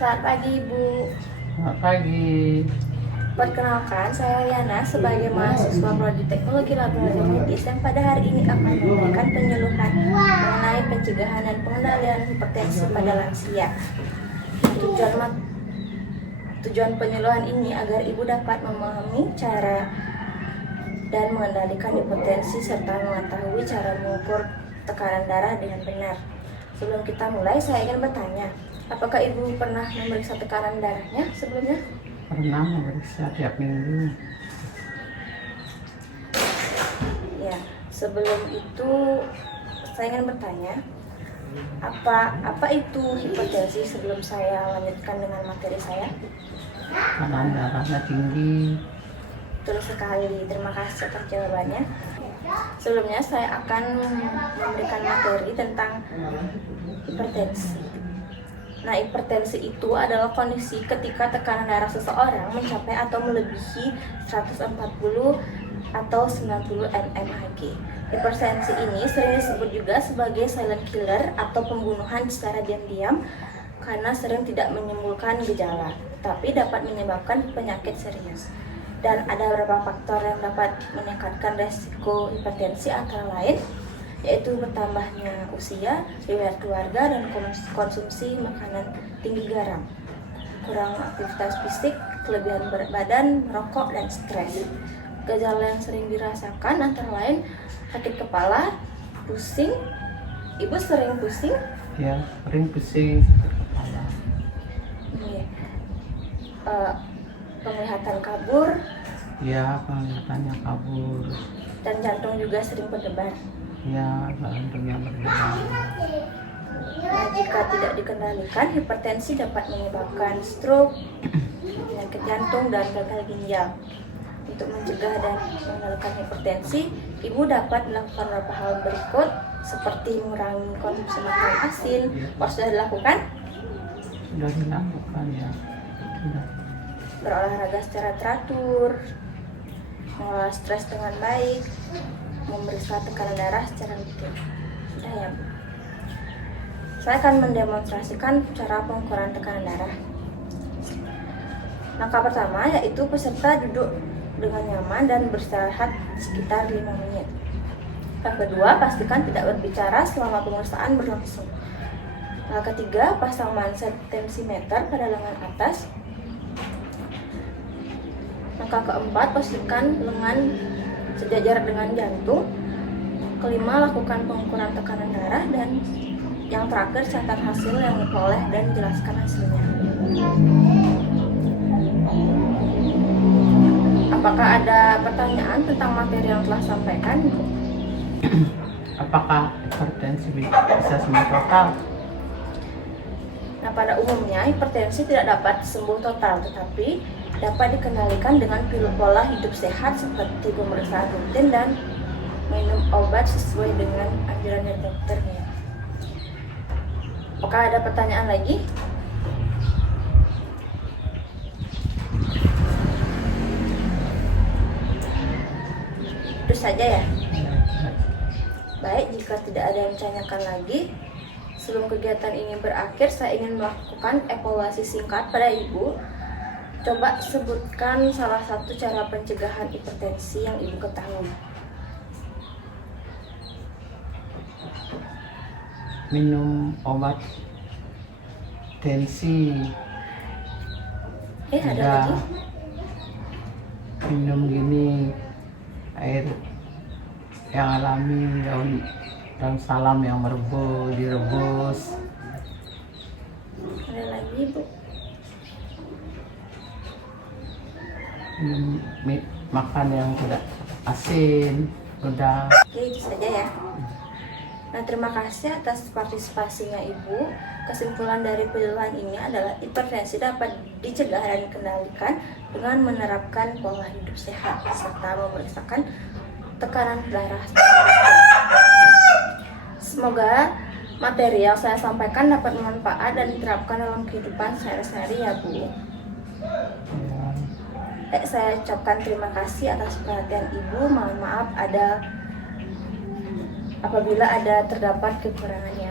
Selamat pagi, Ibu. Selamat pagi. Perkenalkan, saya Liana sebagai mahasiswa Prodi Teknologi Laboratorium Medis yang pada hari ini akan memberikan penyuluhan mengenai pencegahan dan pengendalian hipertensi pada lansia. Tujuan penyuluhan ini agar Ibu dapat memahami cara dan mengendalikan hipertensi serta mengetahui cara mengukur tekanan darah dengan benar. Sebelum kita mulai, saya ingin bertanya, apakah Ibu pernah memeriksa tekanan darahnya sebelumnya? Pernah memeriksa tiap minggu. Ya, sebelum itu saya ingin bertanya, apa itu hipertensi sebelum saya lanjutkan dengan materi saya? Tekanan darahnya tinggi. Betul sekali, terima kasih atas jawabannya. Sebelumnya saya akan memberikan materi tentang hipertensi. Nah, hipertensi itu adalah kondisi ketika tekanan darah seseorang mencapai atau melebihi 140 atau 90 mmHg. Hipertensi ini sering disebut juga sebagai silent killer atau pembunuhan secara diam-diam karena sering tidak menimbulkan gejala, tapi dapat menyebabkan penyakit serius. Dan ada beberapa faktor yang dapat meningkatkan resiko hipertensi antara lain yaitu bertambahnya usia, riwayat keluarga, dan konsumsi makanan tinggi garam, kurang aktivitas fisik, kelebihan berat badan, merokok, dan stres. Gejala yang sering dirasakan antara lain sakit kepala, pusing. Ibu sering pusing? Ya, sering pusing sakit kepala. Penglihatan kabur. Ya, penglihatannya kabur. Dan jantung juga sering berdebar. Ya, jantungnya berdebar. Nah, jika tidak dikendalikan, hipertensi dapat menyebabkan stroke, penyakit jantung, dan gagal ginjal. Untuk mencegah dan mengendalikan hipertensi, Ibu dapat melakukan beberapa hal berikut, seperti mengurangi konsumsi makanan asin. Sudah dilakukan? Sudah dilakukan, ya. Sudah. Berolahraga secara teratur, mengelola stres dengan baik, memeriksa tekanan darah secara rutin. Sudah ya, Bu? Saya akan mendemonstrasikan cara pengukuran tekanan darah. Langkah pertama yaitu peserta duduk dengan nyaman dan beristirahat sekitar 5 menit. Yang kedua, pastikan tidak berbicara selama pemeriksaan berlangsung. Langkah ketiga, pasang manset tensimeter pada lengan atas. Langkah keempat, pastikan lengan sejajar dengan jantung. Kelima, lakukan pengukuran tekanan darah. Dan yang terakhir, catat hasil yang diperoleh dan jelaskan hasilnya. Apakah ada pertanyaan tentang materi yang telah sampaikan? Apakah hipertensi bisa sembuh total? Nah, pada umumnya hipertensi tidak dapat sembuh total, tetapi dapat dikendalikan dengan pola hidup sehat seperti pemeriksaan rutin dan minum obat sesuai dengan anjuran dari dokternya. Apakah ada pertanyaan lagi? Itu saja ya? Baik, jika tidak ada yang ditanyakan lagi, sebelum kegiatan ini berakhir, saya ingin melakukan evaluasi singkat pada Ibu. Coba sebutkan salah satu cara pencegahan hipertensi yang Ibu ketahui. Minum obat tensi. Ada lagi? Minum gini air yang alami, daun salam yang direbus. Ada lagi, Bu? Makan yang tidak asin. Udah. Oke, itu saja ya. Nah, terima kasih atas partisipasinya Ibu. Kesimpulan dari penyuluhan ini adalah hipertensi dapat dicegah dan dikendalikan dengan menerapkan pola hidup sehat serta memeriksakan tekanan darah. Semoga materi yang saya sampaikan dapat bermanfaat dan diterapkan dalam kehidupan sehari-hari ya, Bu. Saya ucapkan terima kasih atas perhatian Ibu. Mohon maaf apabila ada terdapat kekurangannya.